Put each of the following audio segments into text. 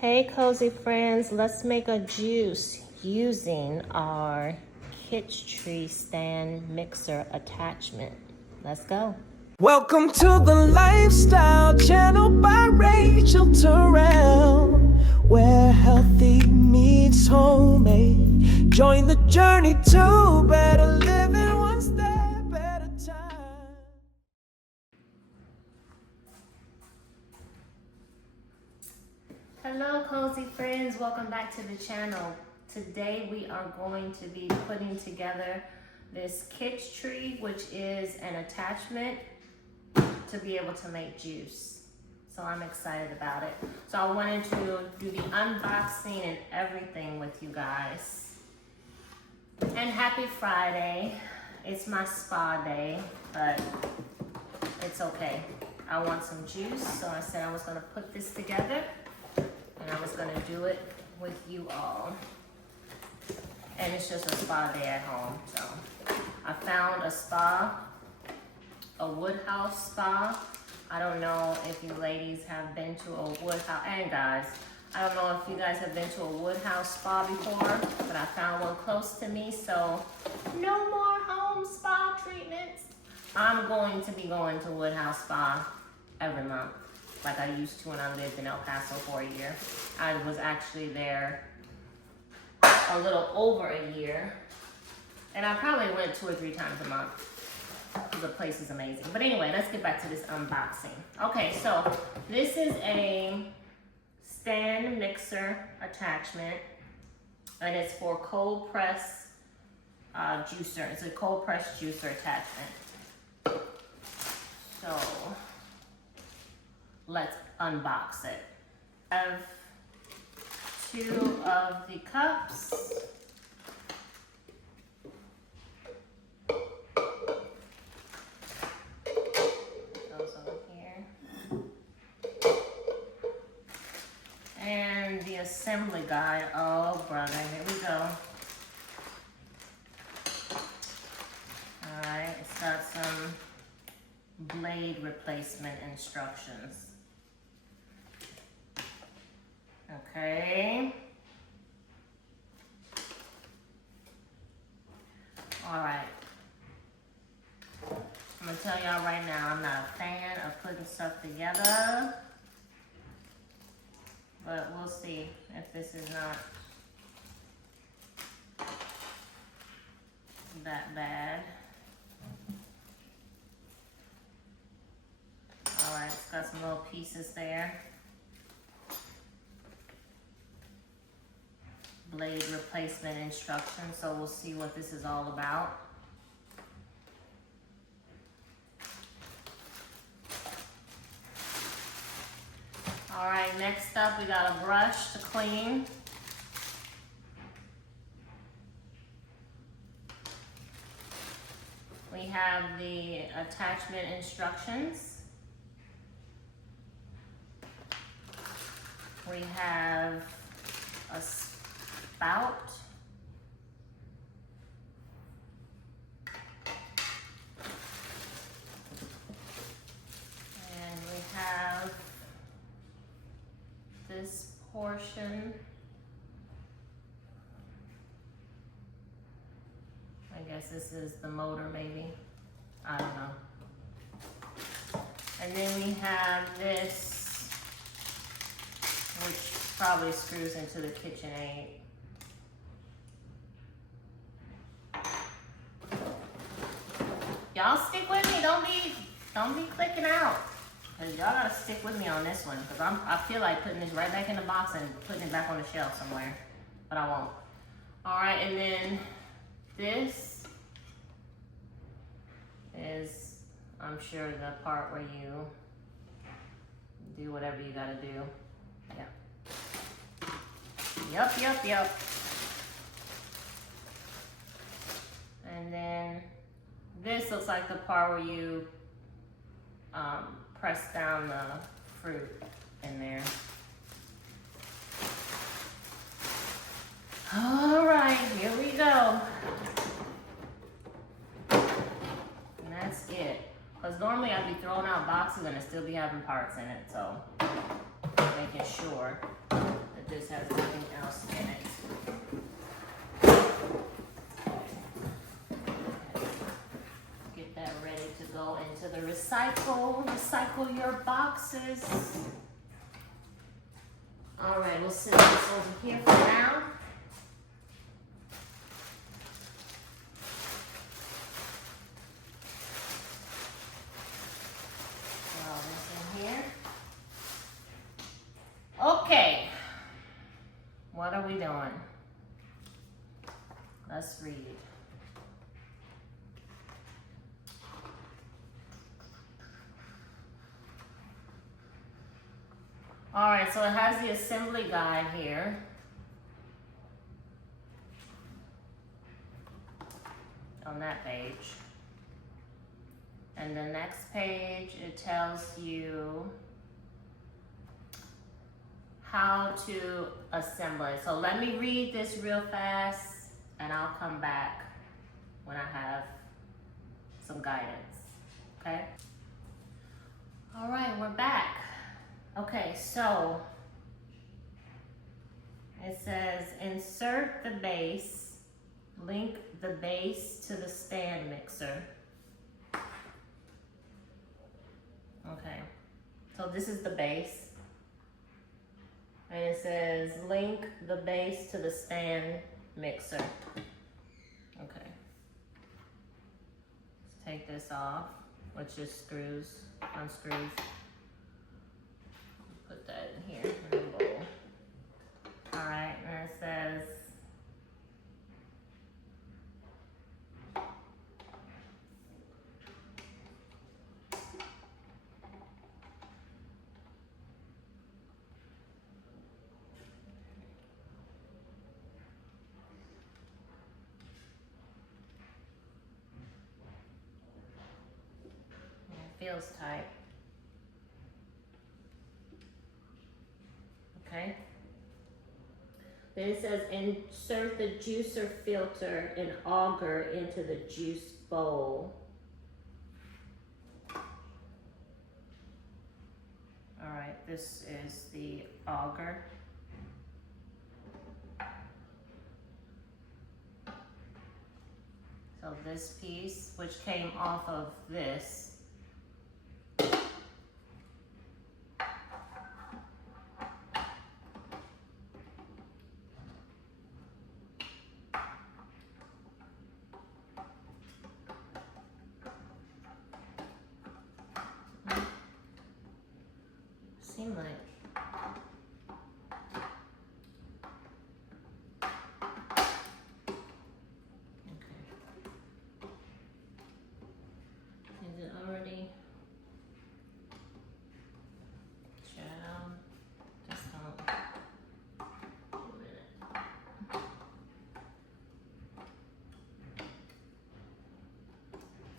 Hey cozy friends, let's make a juice using our KitchTree Stand Mixer Attachment. Let's go. Welcome to the Lifestyle Channel by Rachel Terrell, where healthy meets homemade. Join the journey to better living one step at a time. Hello cozy friends, welcome back to the channel. Today we are going to be putting together this KitchTree, which is an attachment to be able to make juice. So I'm excited about it. So I wanted to do the unboxing and everything with you guys. And happy Friday. It's my spa day, but it's okay. I want some juice, so I said I was gonna put this together and I was gonna do it with you all. And it's just a spa day at home, so. I found a spa, a wood house spa. I don't know if you ladies have been to a wood house, and guys, I don't know if you guys have been to a wood house spa before, but I found one close to me, so no more home spa treatments. I'm going to be going to wood house spa every month, like I used to when I lived in El Paso for a year. I was actually there a little over a year, and I probably went 2 or 3 times a month. The place is amazing. But anyway, let's get back to this unboxing. Okay, so this is a stand mixer attachment, and it's for cold press juicer. It's a cold press juicer attachment. So let's unbox it. I have 2 of the cups. Those over here. And the assembly guide. Oh brother, here we go. Alright, it's got some blade replacement instructions. Okay. Alright. I'm gonna tell y'all right now, I'm not a fan of putting stuff together. But we'll see if this is not that bad. Alright, it's got some little pieces there. Blade replacement instructions, so we'll see what this is all about. All right, next up we got a brush to clean. We have the attachment instructions. We have a spout. And we have this portion. I guess this is the motor maybe. I don't know. And then we have this, which probably screws into the KitchenAid. Y'all stick with me, don't be clicking out. Cause y'all gotta stick with me on this one, cause I feel like putting this right back in the box and putting it back on the shelf somewhere, but I won't. All right, and then this is, I'm sure, the part where you do whatever you gotta do. Yeah. Yep. And then this looks like the part where you press down the fruit in there. All right, here we go. And that's it. Because normally I'd be throwing out boxes and I'd still be having parts in it, so making sure recycle your boxes. All right, we'll set this over here for now. Put all this in here. Okay, what are we doing? Let's read. All right, so it has the assembly guide here. On that page. And the next page, it tells you how to assemble it. So let me read this real fast and I'll come back when I have some guidance, okay? All right, we're back. Okay, so it says insert the base, link the base to the stand mixer. Okay, so this is the base. And it says link the base to the stand mixer. Okay. Let's take this off, which just unscrews. Put that in here in the bowl. All right, and it says feels tight. Okay. Then it says insert the juicer filter and auger into the juice bowl. All right, this is the auger. So this piece, which came off of this, seem like is it already child? Just hold a minute.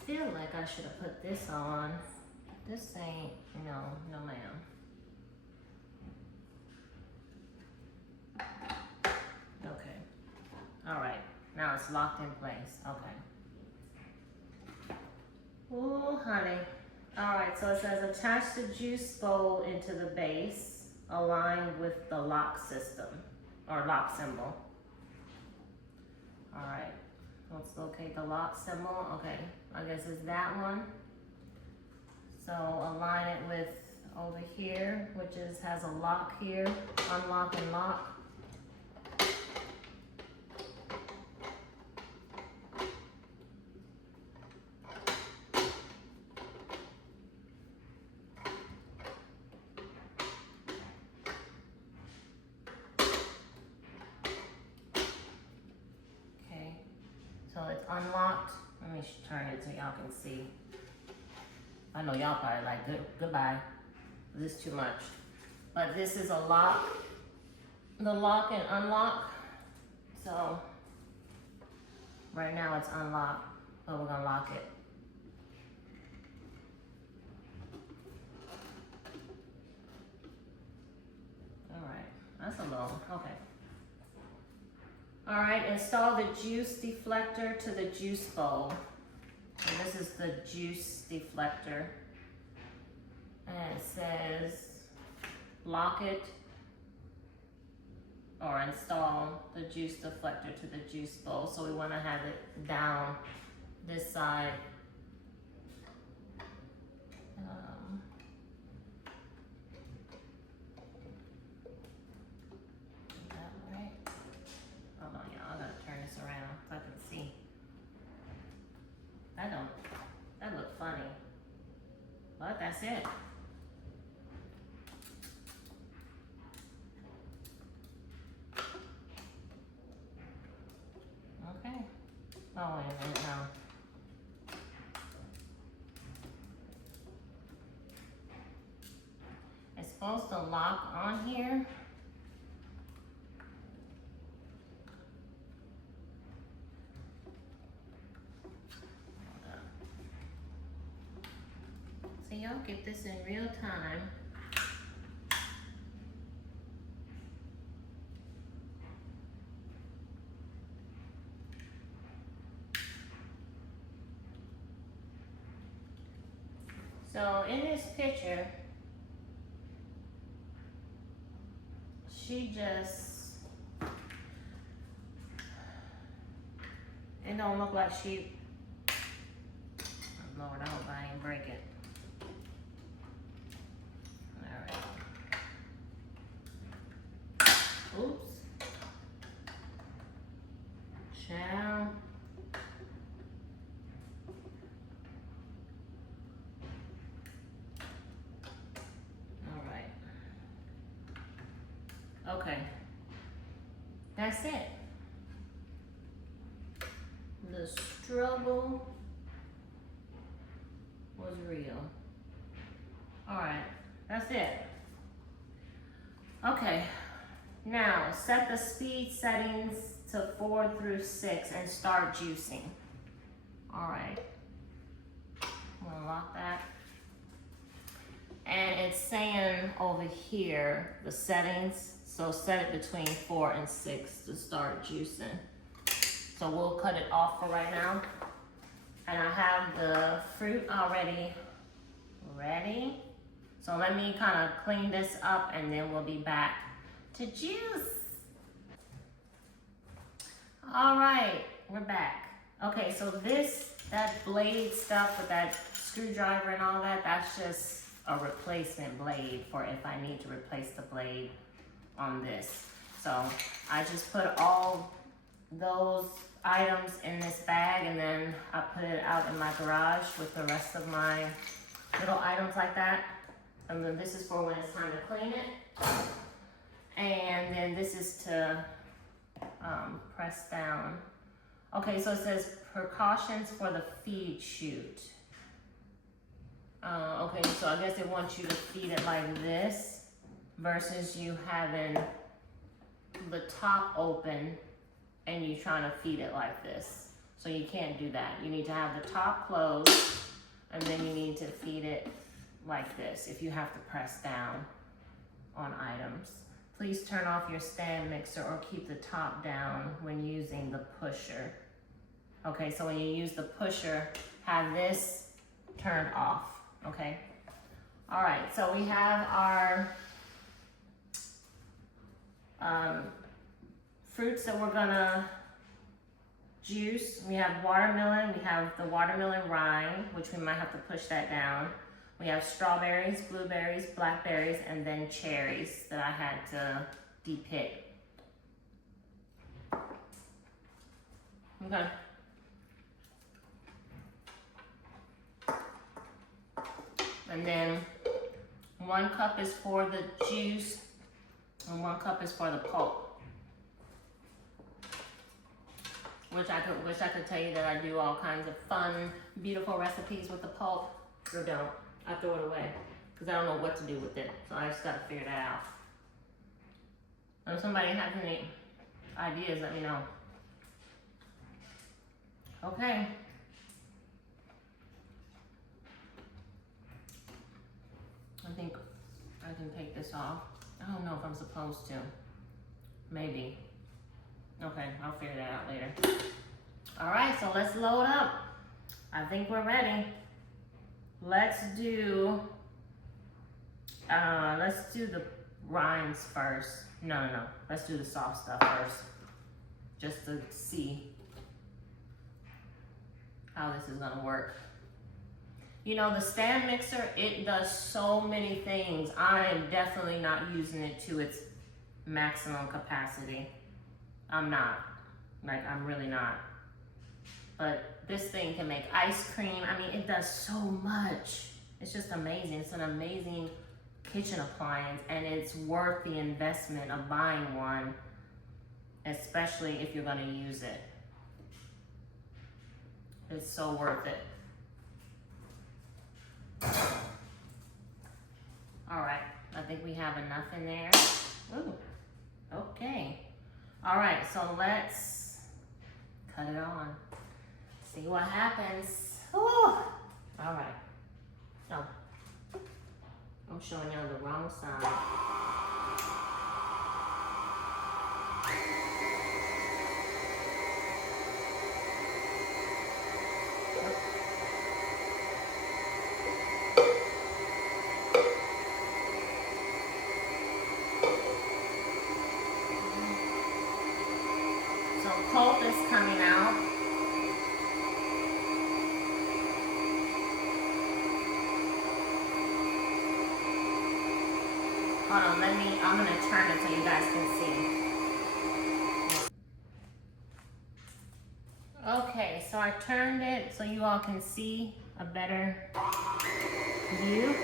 I feel like I should have put this on. This ain't, no ma'am. Okay. All right. Now it's locked in place. Okay. Oh, honey. All right. So it says attach the juice bowl into the base, aligned with the lock system or lock symbol. All right. Let's locate the lock symbol. Okay. I guess it's that one. So align it with over here, which has a lock here, unlock and lock. Okay, so it's unlocked. Let me turn it so y'all can see. I know y'all probably like, goodbye. This is too much. But this is a lock. The lock and unlock. So, right now it's unlocked, but we're gonna lock it. All right, that's a little, okay. All right, install the juice deflector to the juice bowl. And this is the juice deflector. And it says lock it or install the juice deflector to the juice bowl. So we want to have it down this side. that right? Hold on, y'all. I gotta turn this around so I can see. That looked funny. But that's it. Okay. Oh, wait a minute, no. It's supposed to lock on here. So y'all get this in real time. So in this picture, she just, it don't look like she, oh Lord, I hope I ain't break it. All right. Oops. Child. Okay, that's it. The struggle was real. All right, that's it. Okay, now set the speed settings to 4 through 6 and start juicing. All right, I'm gonna lock that. And it's saying over here, the settings, so set it between 4 and 6 to start juicing. So we'll cut it off for right now. And I have the fruit already ready. So let me kind of clean this up and then we'll be back to juice. All right, we're back. Okay, so that blade stuff with that screwdriver and all that, that's just a replacement blade for if I need to replace the blade on this. So I just put all those items in this bag and then I put it out in my garage with the rest of my little items like that. And then this is for when it's time to clean it. And then this is to press down. Okay, so it says precautions for the feed chute. Okay, so I guess they want you to feed it like this versus you having the top open and you trying to feed it like this. So you can't do that. You need to have the top closed and then you need to feed it like this if you have to press down on items. Please turn off your stand mixer or keep the top down when using the pusher. Okay, so when you use the pusher, have this turned off, okay? All right, so we have our fruits that we're gonna juice. We have watermelon, we have the watermelon rind, which we might have to push that down. We have strawberries, blueberries, blackberries, and then cherries that I had to depict. Okay. And then 1 cup is for the juice and 1 cup is for the pulp. Wish I could tell you that I do all kinds of fun, beautiful recipes with the pulp, or don't. I throw it away because I don't know what to do with it. So I just gotta figure that out. If somebody has any ideas, let me know. Okay. I think I can take this off. I don't know if I'm supposed to. Maybe. Okay, I'll figure that out later. All right, so let's load up. I think we're ready. Let's do the rinds first. No. Let's do the soft stuff first. Just to see how this is gonna work. You know, the stand mixer, it does so many things. I am definitely not using it to its maximum capacity. I'm not. Like, I'm really not. But this thing can make ice cream. I mean, it does so much. It's just amazing. It's an amazing kitchen appliance, and it's worth the investment of buying one, especially if you're gonna use it. It's so worth it. All right, I think we have enough in there. Ooh, okay. All right, so let's cut it on. See what happens. Ooh. All right. Oh, I'm showing you on the wrong side. So pulp is coming out. Hold on, I'm gonna turn it so you guys can see. Okay, so I turned it so you all can see a better view.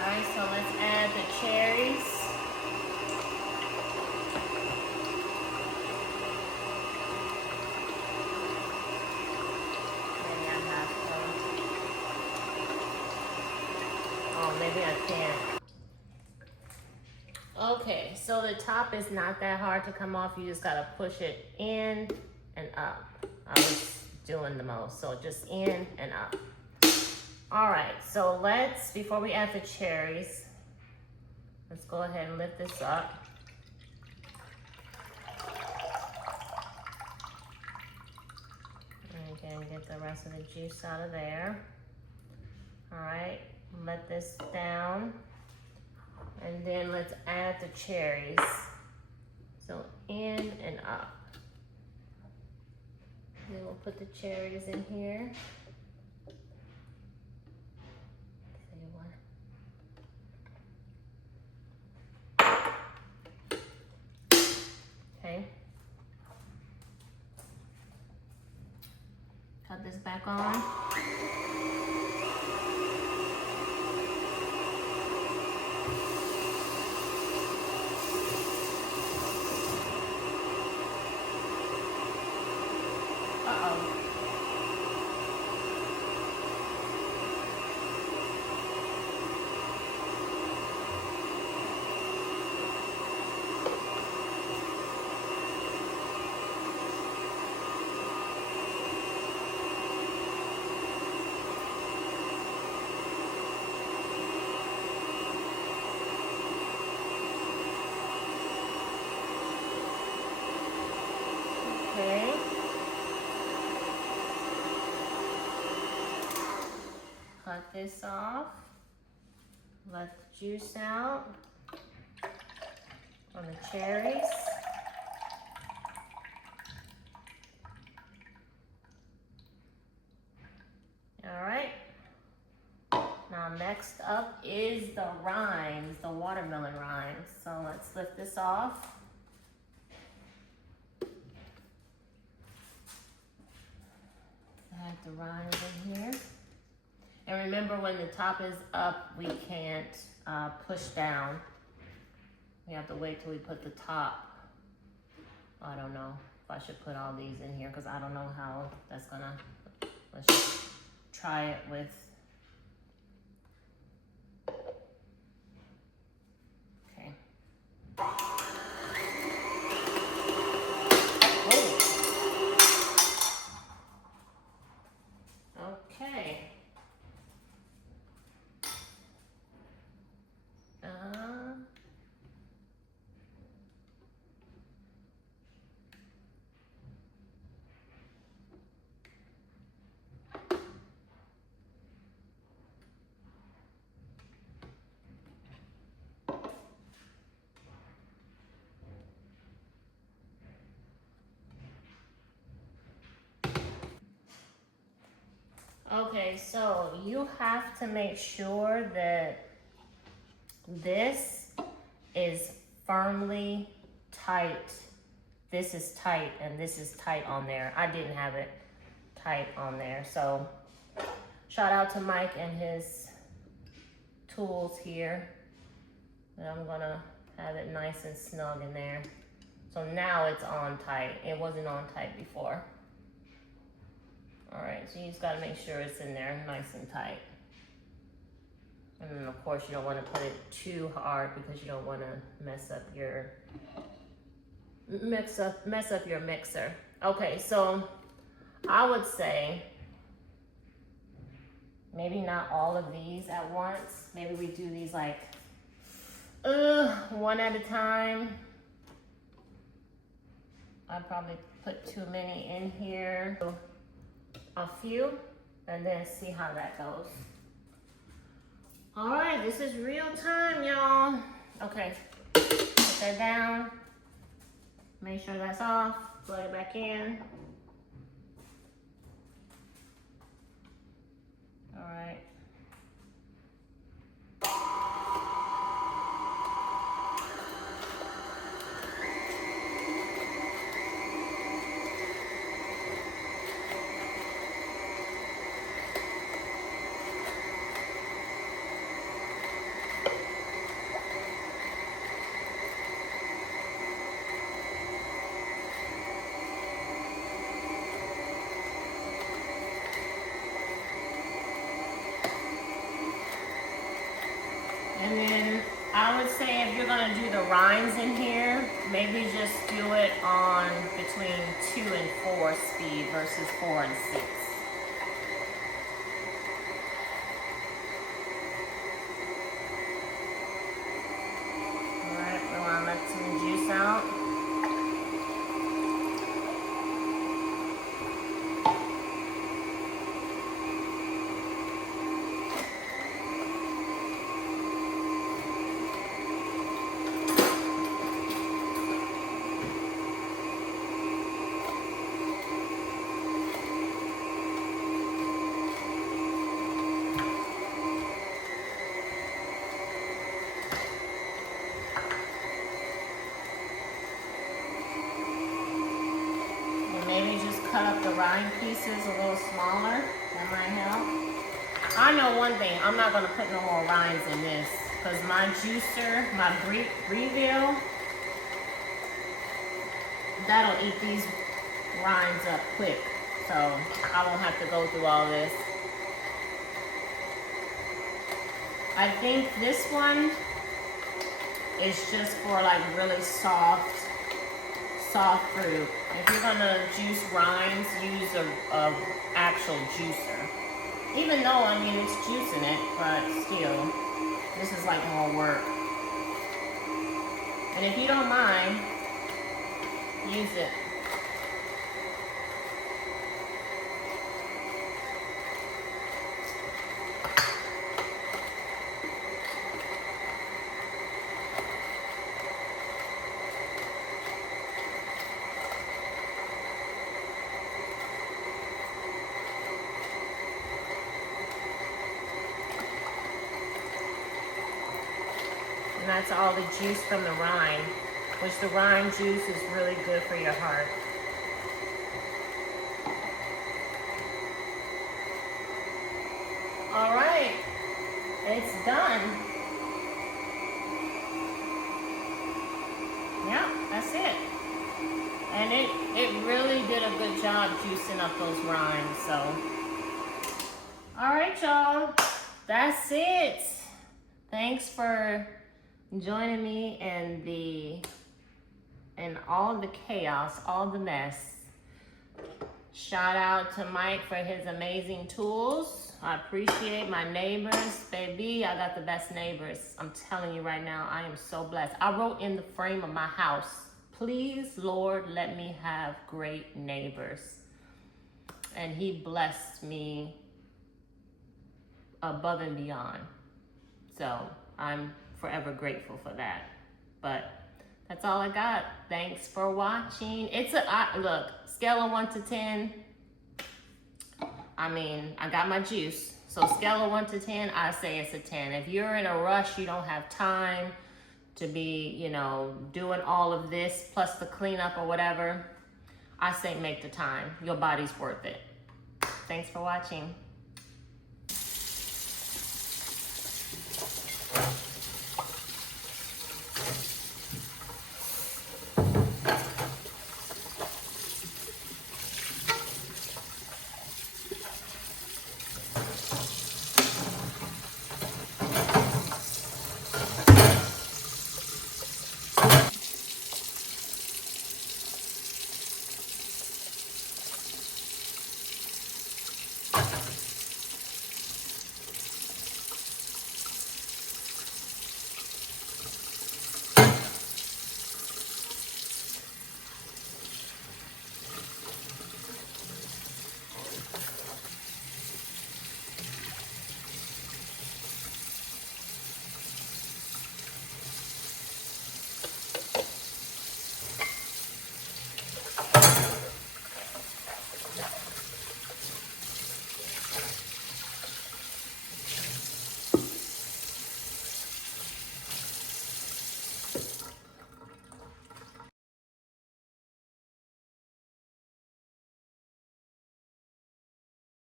Alright, so let's add the cherries. Maybe I have to. Oh, maybe I can't. Okay, so the top is not that hard to come off. You just gotta push it in and up. I was doing the most, so just in and up. All right, so before we add the cherries, let's go ahead and lift this up. And again, get the rest of the juice out of there. All right, let this down. And then let's add the cherries. So in and up. Then we'll put the cherries in here. Okay. Cut this back on. Uh-oh. Okay. Cut this off. Let the juice out on the cherries. All right. Now next up is the rinds, the watermelon rinds. So let's lift this off. Add the rinds in here. And remember, when the top is up, we can't push down. We have to wait till we put the top. I don't know if I should put all these in here because I don't know how that's gonna, let's just try it with. Okay. Okay. Okay, so you have to make sure that this is firmly tight. This is tight and this is tight on there. I didn't have it tight on there. So shout out to Mike and his tools here. And I'm gonna have it nice and snug in there. So now it's on tight. It wasn't on tight before. All right, so you just gotta make sure it's in there nice and tight. And then of course you don't wanna put it too hard because you don't wanna mess up your mixer. Okay, so I would say maybe not all of these at once. Maybe we do these like one at a time. I probably put too many in here. A few, and then see how that goes. All right, this is real time, y'all. Okay, put that down. Make sure that's off. Plug it back in. All right. And then I would say if you're gonna do the rinds in here, maybe just do it on between 2 and 4 speed versus 4 and 6. All right, we wanna let some juice out. Maybe just cut up the rind pieces a little smaller. That might help. I know one thing. I'm not going to put no more rinds in this because my juicer, my Breville, that'll eat these rinds up quick. So I won't have to go through all this. I think this one is just for like really soft fruit. If you're gonna juice rinds, use a actual juicer. Even though, I mean, it's juicing it, but still, this is like more work. And if you don't mind, use it. And that's all the juice from the rind, which the rind juice is really good for your heart. All right, it's done. Yeah, that's it. And it really did a good job juicing up those rinds, so. All right, y'all, that's it. Thanks for joining me in all the chaos, all the mess. Shout out to Mike for his amazing tools. I appreciate my neighbors. Baby, I got the best neighbors. I'm telling you right now, I am so blessed. I wrote in the frame of my house, please, Lord, let me have great neighbors. And he blessed me above and beyond. So I'm forever grateful for that. But that's all I got. Thanks for watching. Look, scale of 1 to 10. I mean, I got my juice. So scale of 1 to 10, I say it's a 10. If you're in a rush, you don't have time to be, you know, doing all of this plus the cleanup or whatever, I say make the time. Your body's worth it. Thanks for watching.